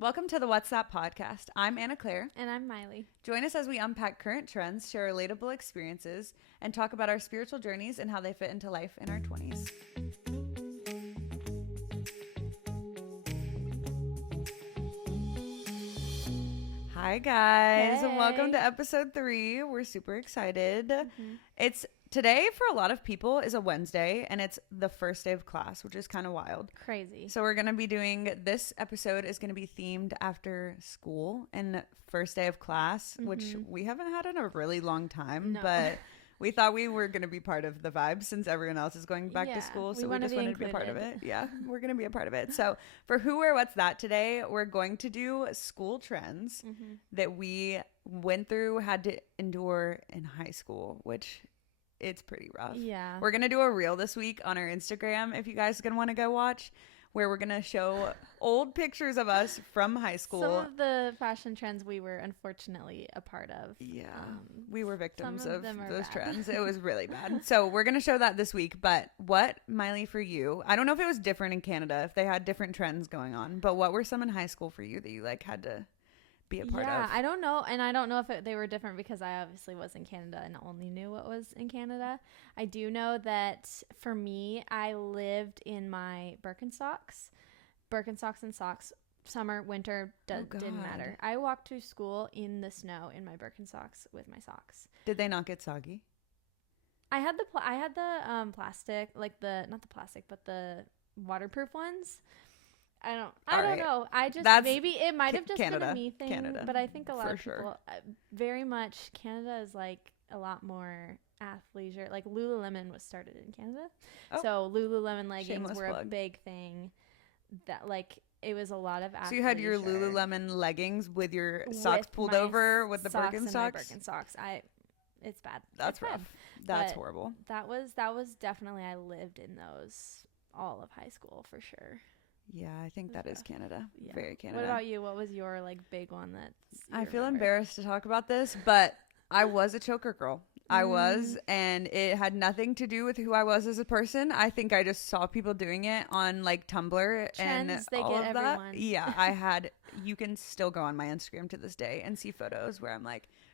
Welcome to the What's That podcast. I'm Anna Claire. And I'm Miley. Join us as we unpack current trends, share relatable experiences, and talk about our spiritual journeys and how they fit into life in our 20s. Hi, guys, and welcome to episode 3. We're super excited. It's today for a lot of people is a Wednesday, and it's the first day of class, which is kind of wild. Crazy. So we're going to be doing, this episode is going to be themed after school and first day of class, which we haven't had in a really long time, but we thought we were going to be part of the vibe since everyone else is going back to school. So we just wanted to be a part of it. Yeah, we're going to be a part of it. So for Who, Where, What's That today, we're going to do school trends that we went through, had to endure in high school, which it's pretty rough. Yeah. We're going to do a reel this week on our Instagram if you guys are going to want to go watch, where we're going to show old pictures of us from high school. Some of the fashion trends we were unfortunately a part of. Yeah. We were victims of those bad. trends. It was really bad. So we're going to show that this week. But what, Miley, for you, I don't know if it was different in Canada, if they had different trends going on, but what were some in high school for you that you had to be a part of? Yeah, I don't know. And I don't know if they were different because I obviously was in Canada and only knew what was in Canada. I do know that for me, I lived in my Birkenstocks and socks. Summer, winter, didn't matter. I walked to school in the snow in my Birkenstocks with my socks. Did they not get soggy? I had the plastic, like not the plastic, but the waterproof ones. I don't know. Maybe it might have just been a me thing, but I think a lot of people, very much, Canada is like a lot more athleisure. Like Lululemon was started in Canada, so Lululemon leggings were a big thing. That it was a lot of athleisure. So you had your Lululemon leggings with your socks pulled over with the Birkenstocks? Birkenstocks. It's bad. That's rough. That's horrible. That was definitely, I lived in those all of high school for sure. Yeah, I think that is Canada. Yeah. Very Canada. What about you? What was your big one that I feel embarrassed to talk about this, but I was a choker girl. I was, and it had nothing to do with who I was as a person. I think I just saw people doing it on Tumblr and all of that. Yeah, you can still go on my Instagram to this day and see photos where I'm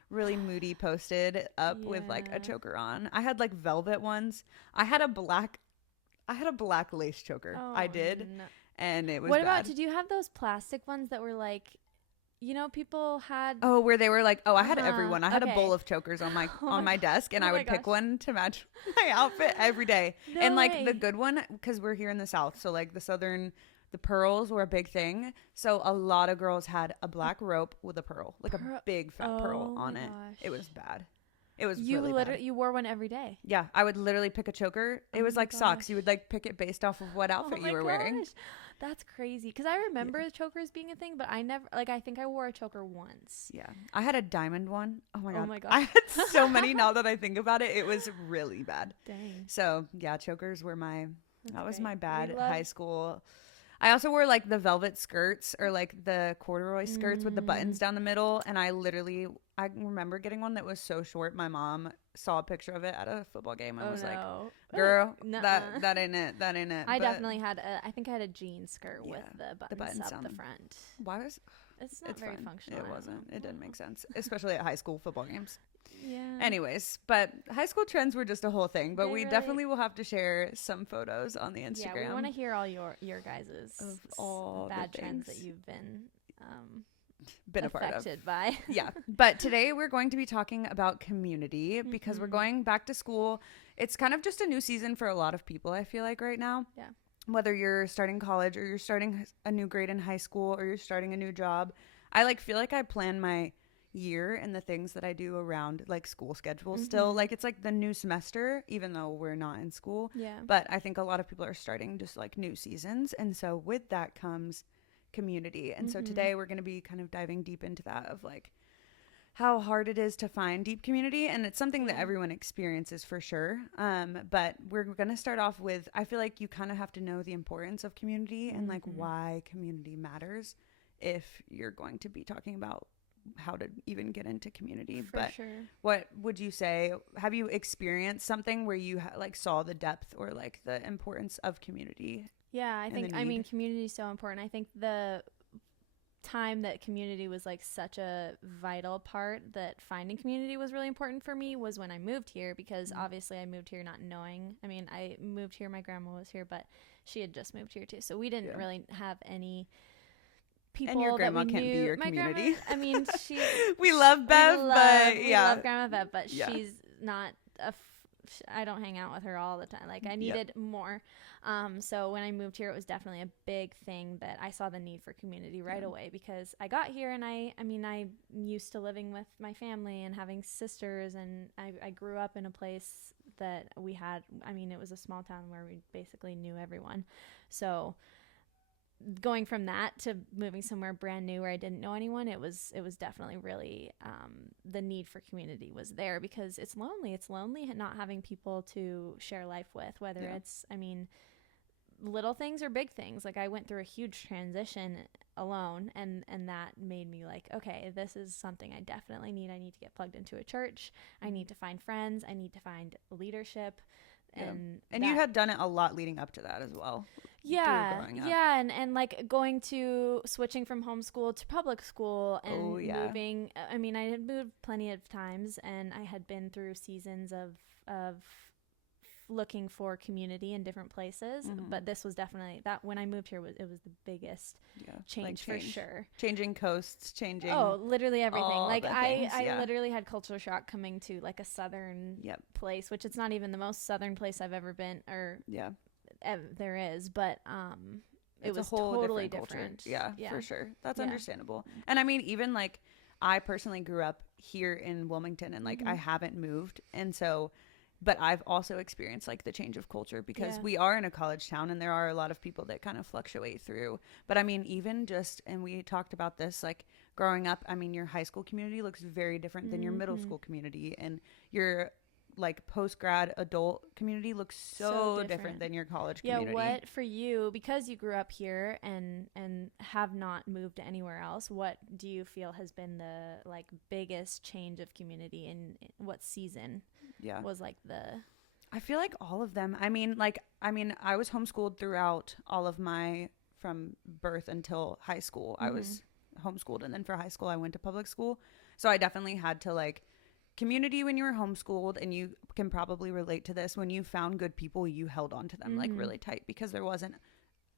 really moody posted up with a choker on. I had velvet ones. I had a black lace choker. I did. No. And it was bad. Did you have those plastic ones that were people had? Oh, where they were I had everyone. I had a bowl of chokers on my desk, and I would pick one to match my outfit every day. No and way. The good one, because we're here in the South, so the pearls were a big thing. So a lot of girls had a black rope with a pearl, a big fat pearl on it. Gosh. It was bad. It was really bad. You wore one every day. Yeah, I would literally pick a choker. It was like socks. You would pick it based off of what outfit you were wearing. That's crazy. Because I remember chokers being a thing, but I never, I think I wore a choker once. Yeah. I had a diamond one. Oh my God. Oh my God. I had so many now that I think about it. It was really bad. Dang. So yeah, chokers were that was my bad high school. I also wore the velvet skirts or the corduroy skirts with the buttons down the middle. And I remember getting one that was so short. My mom saw a picture of it at a football game and was girl, that ain't it. That ain't it. I definitely had I think I had a jean skirt with the buttons up the front. Why was it's not very functional. It wasn't. It didn't make sense, especially at high school football games. Yeah. Anyways, but high school trends were just a whole thing. But we definitely will have to share some photos on the Instagram. Yeah, we want to hear all your guys' of all bad the trends that you've been a part of. Affected by. Yeah. But today we're going to be talking about community because we're going back to school. It's kind of just a new season for a lot of people, I feel like, right now. Yeah. Whether you're starting college or you're starting a new grade in high school or you're starting a new job. I feel like I plan my year and the things that I do around school schedule still. It's the new semester, even though we're not in school. Yeah. But I think a lot of people are starting just new seasons. And so with that comes community. And so today we're going to be kind of diving deep into that of how hard it is to find deep community. And it's something that everyone experiences for sure. But we're going to start off with, I feel like you kind of have to know the importance of community and why community matters if you're going to be talking about how to even get into community. For sure. What would you say? Have you experienced something where you saw the depth or the importance of community? Yeah, I mean, community is so important. I think time that community was like such a vital part, that finding community was really important for me, was when I moved here, because obviously I moved here not knowing. I mean, I moved here, my grandma was here, but she had just moved here too, so we didn't really have any people. And your grandma that we can't knew. Be your my community. Grandma, I mean, she we love Bev, we love Grandma Bev, but she's not I don't hang out with her all the time. Like, I needed more. So when I moved here, it was definitely a big thing that I saw the need for community right away, because I got here and I'm used to living with my family and having sisters, and I grew up in a place that we had, it was a small town where we basically knew everyone. So going from that to moving somewhere brand new where I didn't know anyone, it was definitely really the need for community was there, because it's lonely not having people to share life with, whether it's little things or big things. Like, I went through a huge transition alone, and that made me like, okay, this is something I definitely need. I need to get plugged into a church. I need to find friends. I need to find leadership. And you had done it a lot leading up to that as well. And like switching from homeschool to public school and moving. I had moved plenty of times, and I had been through seasons of looking for community in different places, but this was definitely that. When I moved here, it was the biggest change for sure. Changing coasts, literally everything. Like, I literally had culture shock coming to like a southern place, which it's not even the most southern place I've ever been, or there is, but it was totally different. Yeah, for sure. That's understandable. And even like, I personally grew up here in Wilmington, and like I haven't moved, and so. But I've also experienced like the change of culture, because we are in a college town, and there are a lot of people that kind of fluctuate through. But even just, and we talked about this, like growing up, your high school community looks very different than your middle school community, and your like post-grad adult community looks so different than your college community. What for you, because you grew up here and have not moved anywhere else, what do you feel has been the like biggest change of community, in what season was like I feel like all of them. I was homeschooled throughout all of my, from birth until high school. I was homeschooled, and then for high school I went to public school, so I definitely had to like community when you were homeschooled, and you can probably relate to this. When you found good people, you held on to them like really tight, because there wasn't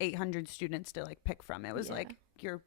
800 students to like pick from. It was like your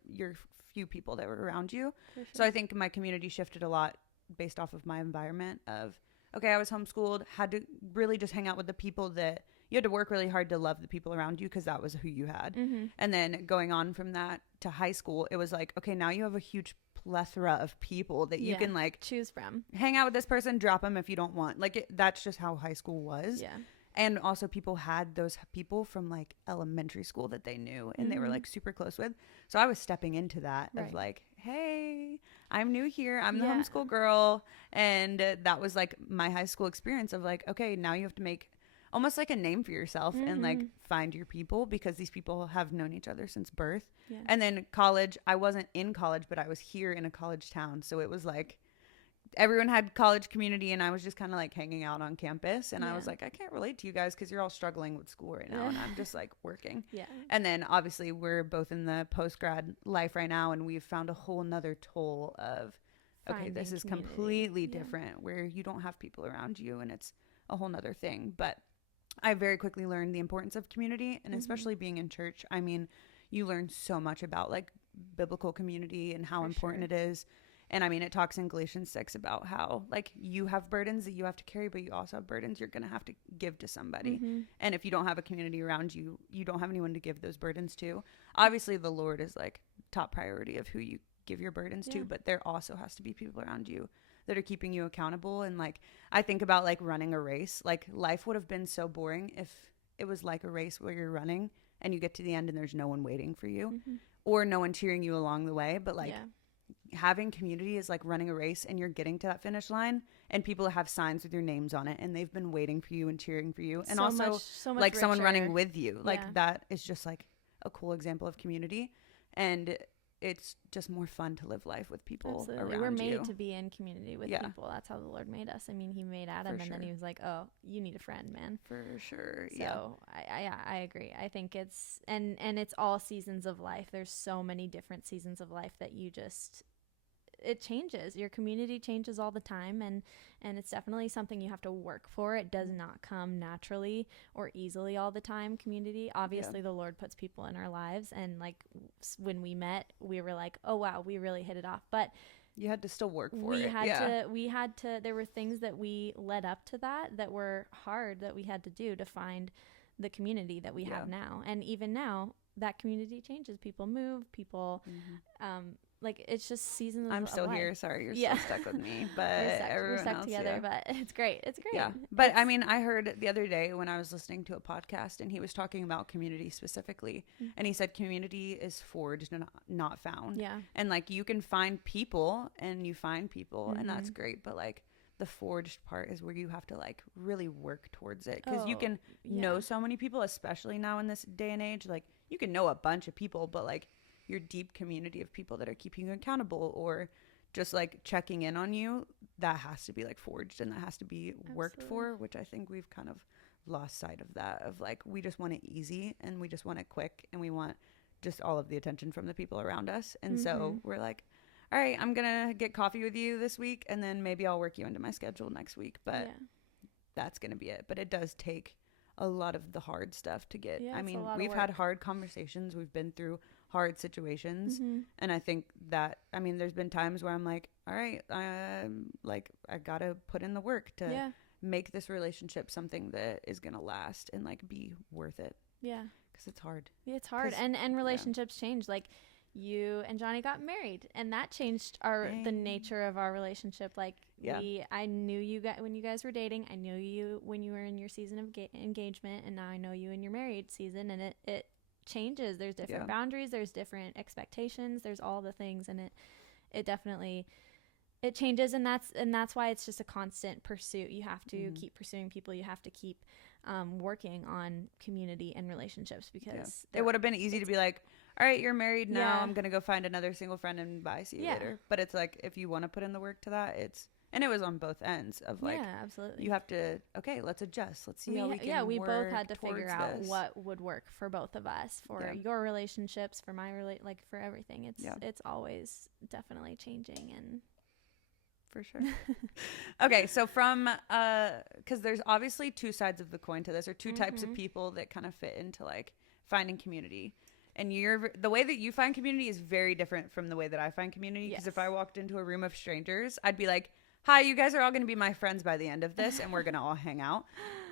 few people that were around you. Sure. So I think my community shifted a lot based off of my environment of, okay, I was homeschooled, had to really just hang out with the people that you had to work really hard to love the people around you, because that was who you had. And then going on from that to high school, it was like, okay, now you have a huge plethora of people that you can like choose from. Hang out with this person, drop them if you don't want. Like, that's just how high school was. Yeah. And also people had those people from like elementary school that they knew, and they were like super close with. So I was stepping into that of like, hey, I'm new here. I'm the homeschool girl. And that was like my high school experience of like, okay, now you have to make almost like a name for yourself and like find your people, because these people have known each other since birth. Yeah. And then college, I wasn't in college, but I was here in a college town. So it was like everyone had college community, and I was just kind of like hanging out on campus, and I was like, I can't relate to you guys because you're all struggling with school right now, and I'm just like working. And then obviously we're both in the post-grad life right now, and we've found a whole nother toll of, okay, this is completely different, where you don't have people around you, and it's a whole nother thing. But I very quickly learned the importance of community, and especially being in church. You learn so much about like biblical community and how important it is. And it talks in Galatians 6 about how like you have burdens that you have to carry, but you also have burdens you're going to have to give to somebody. And if you don't have a community around you, you don't have anyone to give those burdens to. Obviously the Lord is like top priority of who you give your burdens to, but there also has to be people around you that are keeping you accountable. And like, I think about like running a race, like life would have been so boring if it was like a race where you're running and you get to the end and there's no one waiting for you or no one cheering you along the way. But like having community is like running a race, and you're getting to that finish line and people have signs with your names on it, and they've been waiting for you and cheering for you. And so also so much like richer. Someone running with you, like that is just like a cool example of community. And it's just more fun to live life with people Absolutely. around We're made you. to be in community with people. That's how the Lord made us. I mean, he made Adam and then he was like, oh, you need a friend, man. For sure. So I agree. I think it's, and it's all seasons of life. There's so many different seasons of life that you just, it changes. Your community changes all the time, and it's definitely something you have to work for. It does not come naturally or easily all the time. Community, obviously the Lord puts people in our lives, and like when we met, we were like, oh wow, we really hit it off. But you had to still work for it. We had to there were things that we led up to that were hard, that we had to do to find the community that we have now. And even now, that community changes. People move, people like, it's just seasons of life. I'm still here. Sorry, you're still stuck with me. But we're stuck together, but it's great. It's great. Yeah. But I mean, I heard the other day when I was listening to a podcast, and he was talking about community specifically. And he said community is forged and not found. Yeah. And like, you can find people and you find people, and that's great. But like, the forged part is where you have to like really work towards it. Because you can know so many people, especially now in this day and age. Like, you can know a bunch of people, but like, your deep community of people that are keeping you accountable or just like checking in on you, that has to be like forged, and that has to be worked for, which I think we've kind of lost sight of that, of like, we just want it easy and we just want it quick and we want just all of the attention from the people around us. And so we're like, all right, I'm going to get coffee with you this week, and then maybe I'll work you into my schedule next week. But that's going to be it. But it does take a lot of the hard stuff to get. I mean, we've had hard conversations. We've been through hard situations. And I think that, I mean, there's been times where I'm like, all right, like, I gotta put in the work to make this relationship something that is gonna last and like be worth it. Because it's hard. It's hard. And relationships change. Like, you and Johnny got married, and that changed the nature of our relationship. Like, I knew you guys when you guys were dating. I knew you when you were in your season of engagement, and now I know you in your married season, and it changes. There's different boundaries, there's different expectations, there's all the things, and it definitely it changes, and that's why it's just a constant pursuit. You have to keep pursuing people. You have to keep working on community and relationships, because it would have been easy to be like, all right, you're married now, I'm gonna go find another single friend and bye, see you later. But it's like, if you want to put in the work to that, and it was on both ends of like, absolutely. You have to, okay, let's adjust. Let's see how we can we work both had to figure out this. what would work for both of us, for your relationships, for my like for everything. It's always definitely changing, and for sure. Okay, so from because there's obviously two sides of the coin to this, or two types of people that kind of fit into like finding community. And the way that you find community is very different from the way that I find community. Because if I walked into a room of strangers, I'd be like, hi, you guys are all going to be my friends by the end of this, and we're going to all hang out.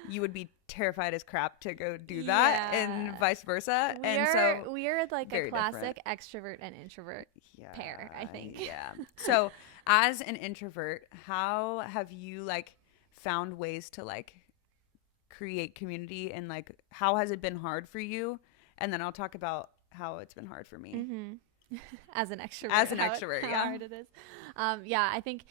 You would be terrified as crap to go do that, and vice versa. We are like a classic extrovert and introvert pair, I think. So as an introvert, how have you like found ways to like create community, and like how has it been hard for you? And then I'll talk about how it's been hard for me. As an extrovert. How hard it is. I think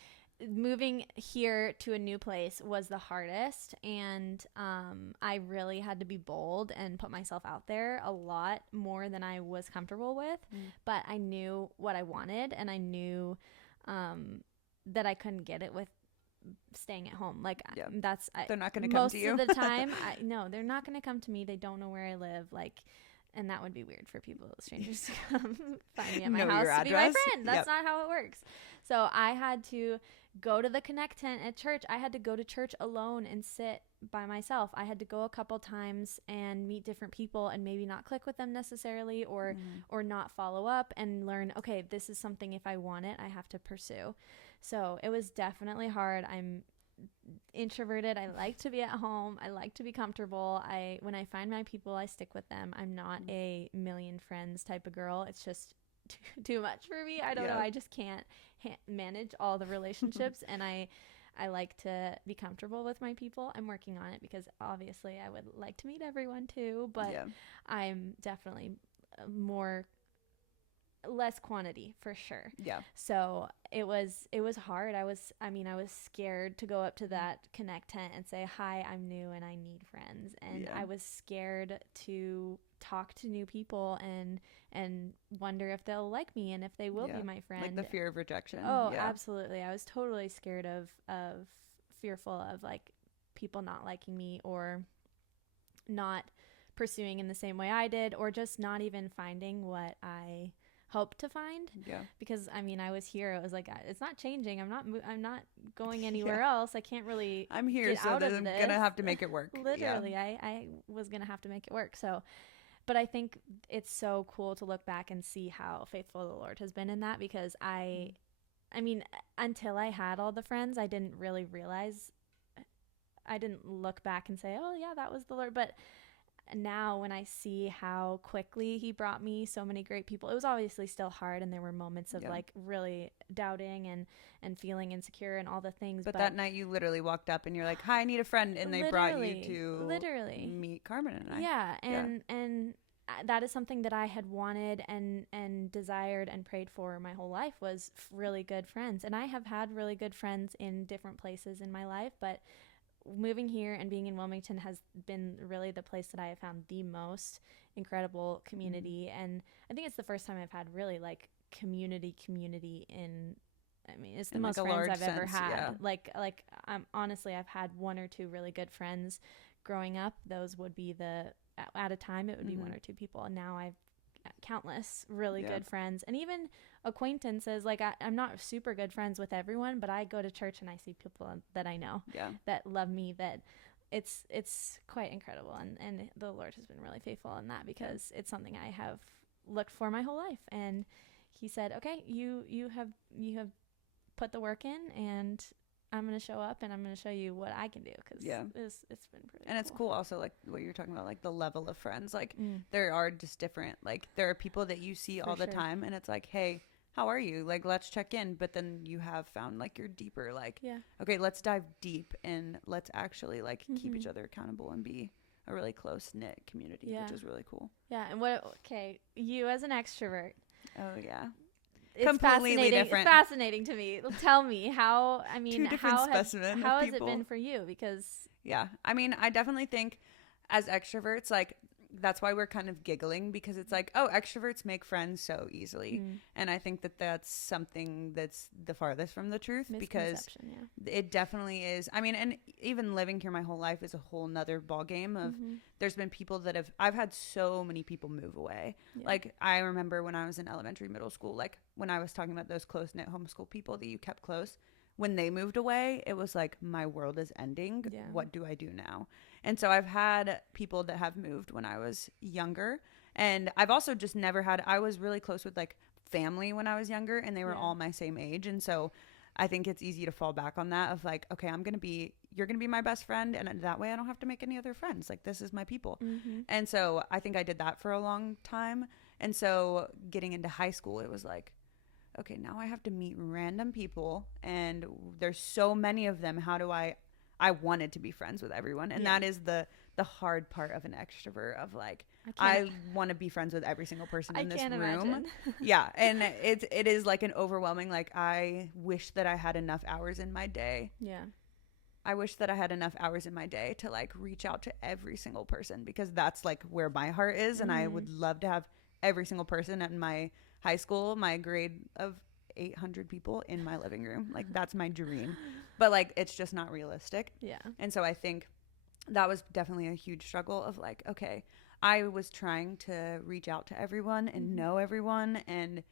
moving here to a new place was the hardest, and I really had to be bold and put myself out there a lot more than I was comfortable with. But I knew what I wanted, and I knew that I couldn't get it with staying at home. Like, they're not going to come to you most of the time. No, they're not going to come to me. They don't know where I live. Like, and that would be weird for strangers to come find me at my house to be my friend. That's not how it works. So I had to go to the Connect tent at church. I had to go to church alone and sit by myself. I had to go a couple times and meet different people, and maybe not click with them necessarily, or not follow up, and learn, okay, this is something, if I want it, I have to pursue. So it was definitely hard. I'm introverted. I like to be at home. I like to be comfortable. When I find my people, I stick with them. I'm not a million friends type of girl. It's just too much for me. I don't know. I just can't manage all the relationships, and I like to be comfortable with my people. I'm working on it, because obviously I would like to meet everyone too, but I'm definitely less quantity for sure. So it was hard. I was scared to go up to that Connect tent and say, hi, I'm new and I need friends. And I was scared to talk to new people and wonder if they'll like me and if they will be my friend. Like the fear of rejection. Oh, absolutely. I was totally scared of fearful of like people not liking me or not pursuing in the same way I did, or just not even finding what I hoped to find. Yeah. Because I mean, I was here. It was like, it's not changing. I'm not going anywhere else. I can't really. I'm here, get so out of I'm this. gonna have to make it work. Literally, I was gonna have to make it work. So, but I think it's so cool to look back and see how faithful the Lord has been in that, because I mean, until I had all the friends, I didn't really realize. I didn't look back and say, oh yeah, that was the Lord. But now when I see how quickly he brought me so many great people, it was obviously still hard, and there were moments of like really doubting and feeling insecure and all the things. But that night you literally walked up and you're like, hi, I need a friend. And they brought you to meet Carmen and I. Yeah. And that is something that I had wanted and desired and prayed for my whole life, was really good friends. And I have had really good friends in different places in my life, but moving here and being in Wilmington has been really the place that I have found the most incredible community. And I think it's the first time I've had really like community in, I mean, it's the most friends I've ever had. Yeah. Like honestly, I've had one or two really good friends growing up. Those would be at a time it would be one or two people. And now I've countless really good friends, and even acquaintances. Like I'm not super good friends with everyone, but I go to church and I see people that I know that love me, that it's quite incredible. And the Lord has been really faithful in that, because it's something I have looked for my whole life. And he said, okay, you have put the work in, and I'm going to show up and I'm going to show you what I can do, because it's been pretty And it's cool also, like what you're talking about, like the level of friends. Like there are just different, like there are people that you see all the time and it's like, hey, how are you? Like, let's check in. But then you have found like your deeper, like, okay, let's dive deep and let's actually like keep each other accountable and be a really close knit community, which is really cool. Yeah. And you as an extrovert. Oh yeah. It's completely different. It's fascinating to me. Tell me how. I mean, how has it been for you? Because I mean, I definitely think as extroverts, like that's why we're kind of giggling, because it's like, oh, extroverts make friends so easily, and I think that that's something that's the farthest from the truth, because it definitely is. I mean, and even living here my whole life is a whole nother ball game of there's been people that I've had so many people move away. Like I remember when I was in elementary, middle school, like when I was talking about those close-knit homeschool people that you kept close, when they moved away, it was like, my world is ending. What do I do now? And so I've had people that have moved when I was younger. And I've also just never had, I was really close with like family when I was younger, and they were all my same age. And so I think it's easy to fall back on that of like, okay, you're going to be my best friend. And that way I don't have to make any other friends. Like, this is my people. And so I think I did that for a long time. And so getting into high school, it was like, okay, now I have to meet random people, and there's so many of them. How do I wanted to be friends with everyone. And that is the hard part of an extrovert, of like, I want to be friends with every single person in this room. Imagine. And it is like an overwhelming, like, I wish that I had enough hours in my day. I wish that I had enough hours in my day to like reach out to every single person, because that's like where my heart is. And I would love to have every single person at my high school, my grade of 800 people in my living room. Like, that's my dream, but like, it's just not realistic. And so I think that was definitely a huge struggle of like, okay, I was trying to reach out to everyone and know everyone. And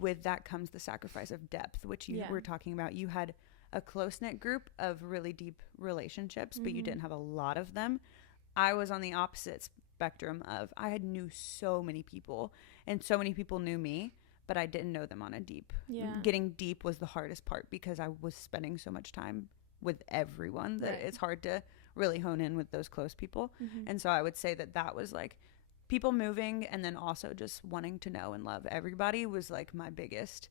with that comes the sacrifice of depth, which you were talking about. You had a close-knit group of really deep relationships, but you didn't have a lot of them. I was on the opposite spectrum of, I had knew so many people, and so many people knew me, but I didn't know them on a deep. Getting deep was the hardest part, because I was spending so much time with everyone that it's hard to really hone in with those close people. And so I would say that was like people moving, and then also just wanting to know and love everybody was like my biggest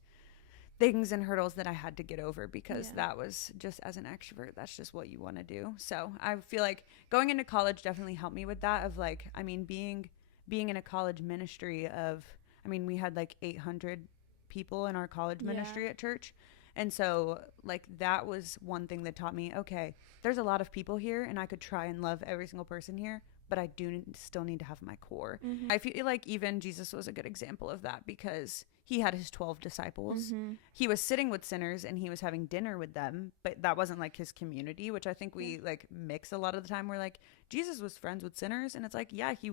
things and hurdles that I had to get over, because that was just, as an extrovert, that's just what you want to do. So I feel like going into college definitely helped me with that, of like, I mean, being in a college ministry of, I mean, we had like 800 people in our college ministry at church. And so like, that was one thing that taught me, okay, there's a lot of people here, and I could try and love every single person here, but I do still need to have my core. I feel like even Jesus was a good example of that, because he had his 12 disciples. He was sitting with sinners and he was having dinner with them, but that wasn't like his community, which I think we like mix a lot of the time. We're like, Jesus was friends with sinners, and it's like, yeah, he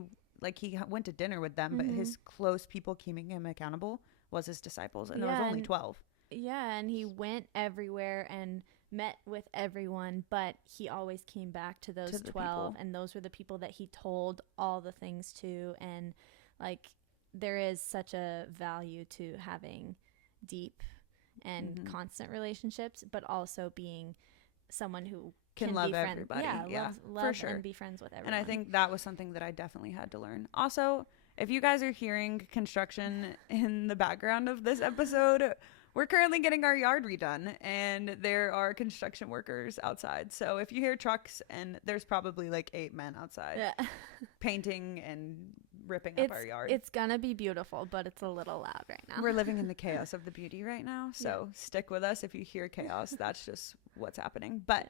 went to dinner with them, but his close people keeping him accountable was his disciples, and there was only 12. Yeah, and he went everywhere and met with everyone, but he always came back to those 12, and those were the people that he told all the things to. And like, there is such a value to having deep and constant relationships, but also being someone who can love everybody. Yeah, love for sure, and be friends with everyone. And I think that was something that I definitely had to learn. Also, if you guys are hearing construction in the background of this episode, we're currently getting our yard redone, and there are construction workers outside. So if you hear trucks, and there's probably like 8 men outside painting and ripping up our yard. It's gonna be beautiful, but it's a little loud right now. We're living in the chaos of the beauty right now. So stick with us. If you hear chaos, that's just what's happening. But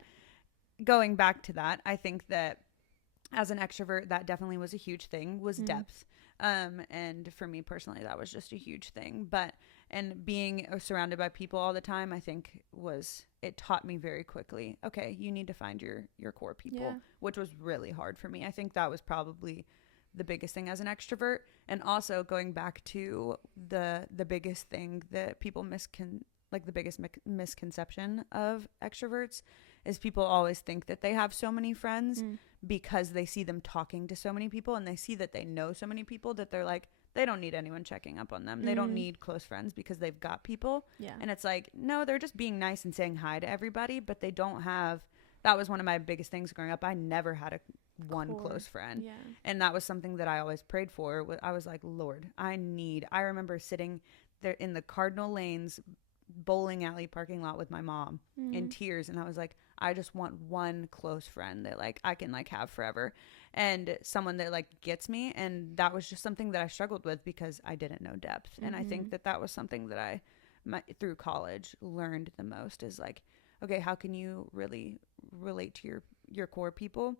going back to that, I think that as an extrovert, that definitely was a huge thing, was depth. And for me personally, that was just a huge thing. And being surrounded by people all the time, I think it taught me very quickly, okay, you need to find your core people, which was really hard for me. I think that was probably the biggest thing as an extrovert. And also going back to the biggest thing that people the biggest misconception of extroverts is people always think that they have so many friends because they see them talking to so many people, and they see that they know so many people that they're like, they don't need anyone checking up on them. They don't need close friends because they've got people. Yeah. And it's like, no, they're just being nice and saying hi to everybody, but they don't have. That was one of my biggest things growing up. I never had one close friend. Yeah. And that was something that I always prayed for. I was like, Lord, I remember sitting there in the Cardinal Lanes bowling alley parking lot with my mom in tears, and I was like, I just want one close friend that like I can like have forever, and someone that like gets me. And that was just something that I struggled with because I didn't know depth. And I think that was something that I through college learned the most, is like, okay, how can you really relate to your core people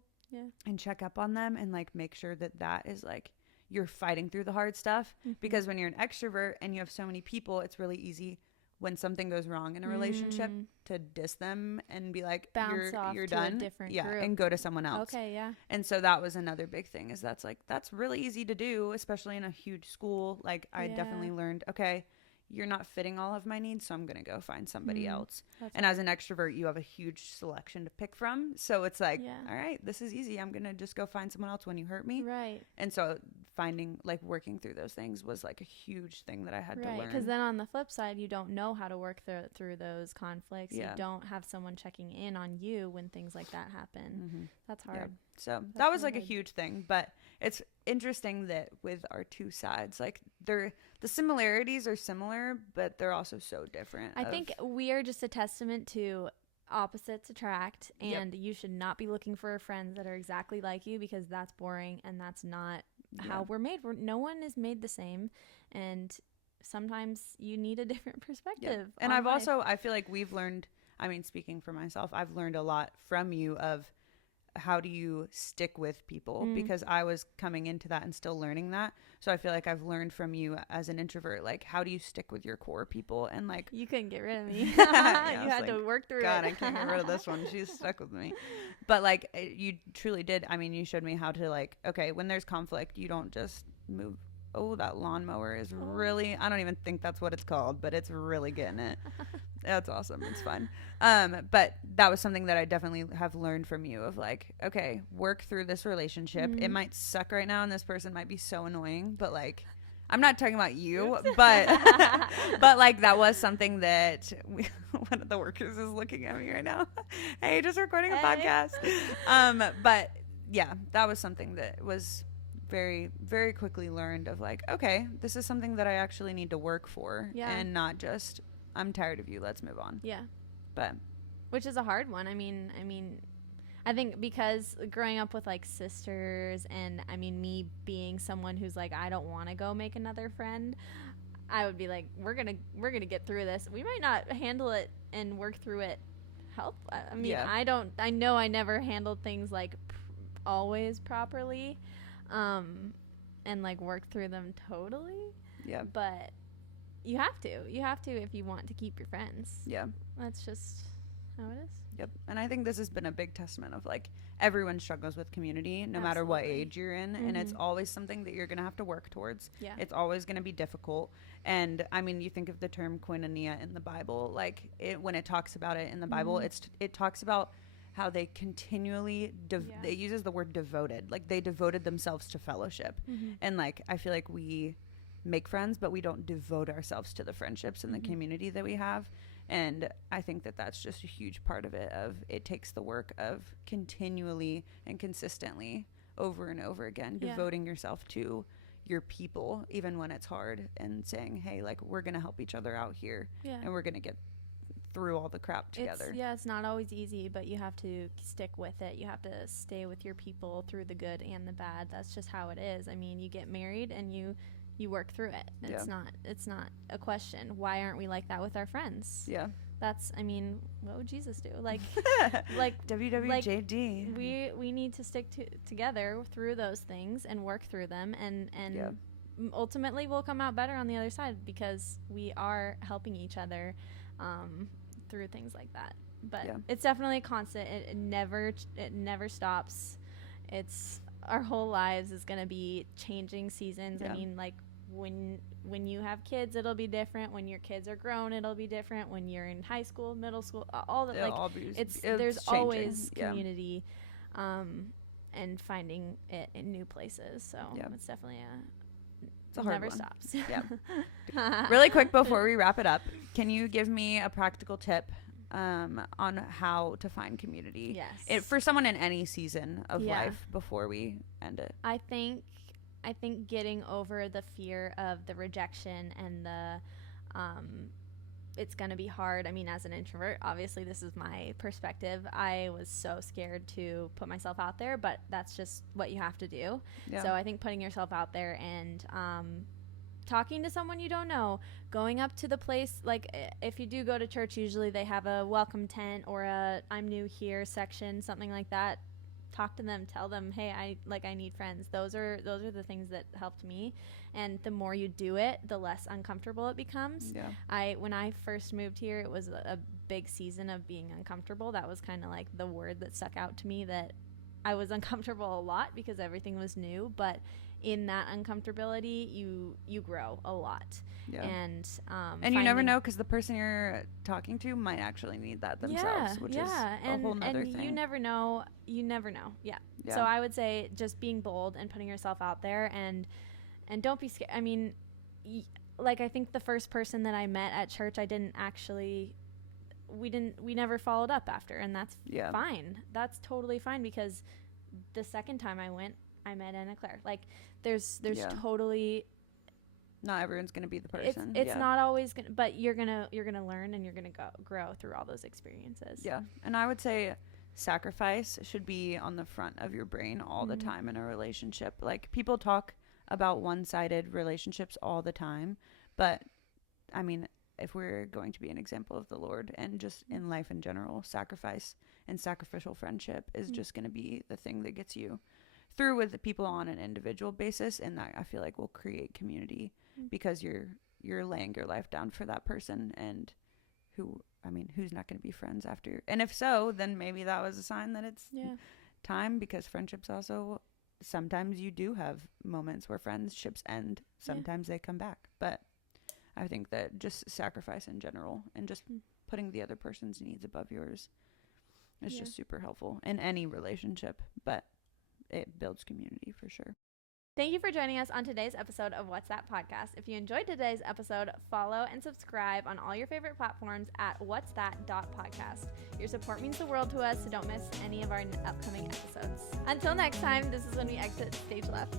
and check up on them, and like make sure that is like you're fighting through the hard stuff. Because when you're an extrovert and you have so many people, it's really easy when something goes wrong in a relationship to diss them and be like, you're done. Group. And go to someone else. Okay, yeah. And so that was another big thing, is that's really easy to do, especially in a huge school. Like I definitely learned, okay, you're not fitting all of my needs, so I'm going to go find somebody else. And as an extrovert, you have a huge selection to pick from. So it's like, all right, this is easy. I'm going to just go find someone else when you hurt me. Right. And so working through those things was like a huge thing that I had to learn. Because then on the flip side, you don't know how to work through those conflicts. You don't have someone checking in on you when things like that happen. That's hard. Yeah. So that was like a huge thing. But it's interesting that with our two sides, like the similarities are similar, but they're also so different. I think we are just a testament to opposites attract, and you should not be looking for friends that are exactly like you, because that's boring, and that's not how we're made. No one is made the same, and sometimes you need a different perspective. And I feel like we've learned, I mean, speaking for myself, I've learned a lot from you of how do you stick with people, because I was coming into that and still learning that. So I feel like I've learned from you as an introvert, like, how do you stick with your core people? And like, you couldn't get rid of me. You had to work through God, I can't get rid of this one. She's stuck with me. But like, you truly did. I mean, you showed me how to, like, okay, when there's conflict, you don't just move. Oh, that lawnmower is really, I don't even think that's what it's called, but it's really getting it. That's awesome. It's fun. But that was something that I definitely have learned from you, of like, okay, work through this relationship. It might suck right now and this person might be so annoying, but like, I'm not talking about you, but but like, that was something that one of the workers is looking at me right now. Hey, just recording a podcast. But yeah, that was something that was very, very quickly learned, of like, okay, this is something that I actually need to work for, and not just, I'm tired of you, let's move on. Yeah. But which is a hard one. I mean, I think because growing up with like sisters, and I mean, me being someone who's like, I don't want to go make another friend, I would be like, we're gonna get through this. We might not handle it and work through it I mean, I know I never handled things like always properly, and like work through them totally. Yeah. But you have to if you want to keep your friends. Yeah. That's just how it is. Yep. And I think this has been a big testament of like everyone struggles with community no matter what age you're in. And it's always something that you're going to have to work towards. Yeah. It's always going to be difficult. And I mean, you think of the term koinonia in the Bible, like when it talks about it in the Bible, it talks about how they continually, it uses the word devoted, like they devoted themselves to fellowship. And like, I feel like we make friends, but we don't devote ourselves to the friendships and the community that we have. And I think that that's just a huge part of it. It takes the work of continually and consistently over and over again, devoting yourself to your people, even when it's hard, and saying, hey, like, we're going to help each other out here and we're going to get through all the crap together. It's not always easy, but you have to stick with it. You have to stay with your people through the good and the bad. That's just how it is. I mean, you get married and you work through it. It's not a question. Why aren't we like that with our friends? Yeah. That's, I mean, what would Jesus do? Like WWJD. Like we need to stick together through those things and work through them, and ultimately we'll come out better on the other side because we are helping each other through things like that. But it's definitely a constant. It never stops. It's our whole lives is going to be changing seasons. I mean, like when you have kids, it'll be different. When your kids are grown, it'll be different. When you're in high school, middle school, all that, there's changing. Always community, and finding it in new places. So it's definitely it's a hard never one. Stops. Yeah. Really quick before we wrap it up, can you give me a practical tip on how to find community? Yes. For someone in any season of life before we end it. I think getting over the fear of the rejection and the it's going to be hard. I mean, as an introvert, obviously this is my perspective. I was so scared to put myself out there, but that's just what you have to do. Yeah. So I think putting yourself out there and talking to someone you don't know, going up to the place, like if you do go to church, usually they have a welcome tent or a I'm new here section, something like that. Talk to them, tell them, hey, I need friends. Those are the things that helped me. And the more you do it, the less uncomfortable it becomes. Yeah. When I first moved here, it was a big season of being uncomfortable. That was kind of like the word that stuck out to me, that I was uncomfortable a lot because everything was new, but in that uncomfortability, you grow a lot. Yeah. And you never know, because the person you're talking to might actually need that themselves, which is a whole nother thing. You never know. Yeah. So I would say just being bold and putting yourself out there, and don't be scared. I mean, I think the first person that I met at church, we never followed up after, and that's fine. That's totally fine, because the second time I went, I met Anna Claire. Like there's totally, not everyone's going to be the person. It's not always going to, but you're going to learn, and you're going to grow through all those experiences. Yeah. And I would say sacrifice should be on the front of your brain all the time in a relationship. Like, people talk about one-sided relationships all the time, but I mean, if we're going to be an example of the Lord, and just in life in general, sacrifice and sacrificial friendship is just going to be the thing that gets you through with the people on an individual basis, and that I feel like will create community, because you're laying your life down for that person, and who's not going to be friends after? And if so, then maybe that was a sign that it's time, because friendships also, sometimes you do have moments where friendships end, sometimes they come back, but I think that just sacrifice in general, and just putting the other person's needs above yours is just super helpful in any relationship, but it builds community for sure. Thank you for joining us on today's episode of What's That Podcast. If you enjoyed today's episode, follow and subscribe on all your favorite platforms at whatsthat.podcast. Your support means the world to us, so don't miss any of our upcoming episodes. Until next time, this is when we exit stage left.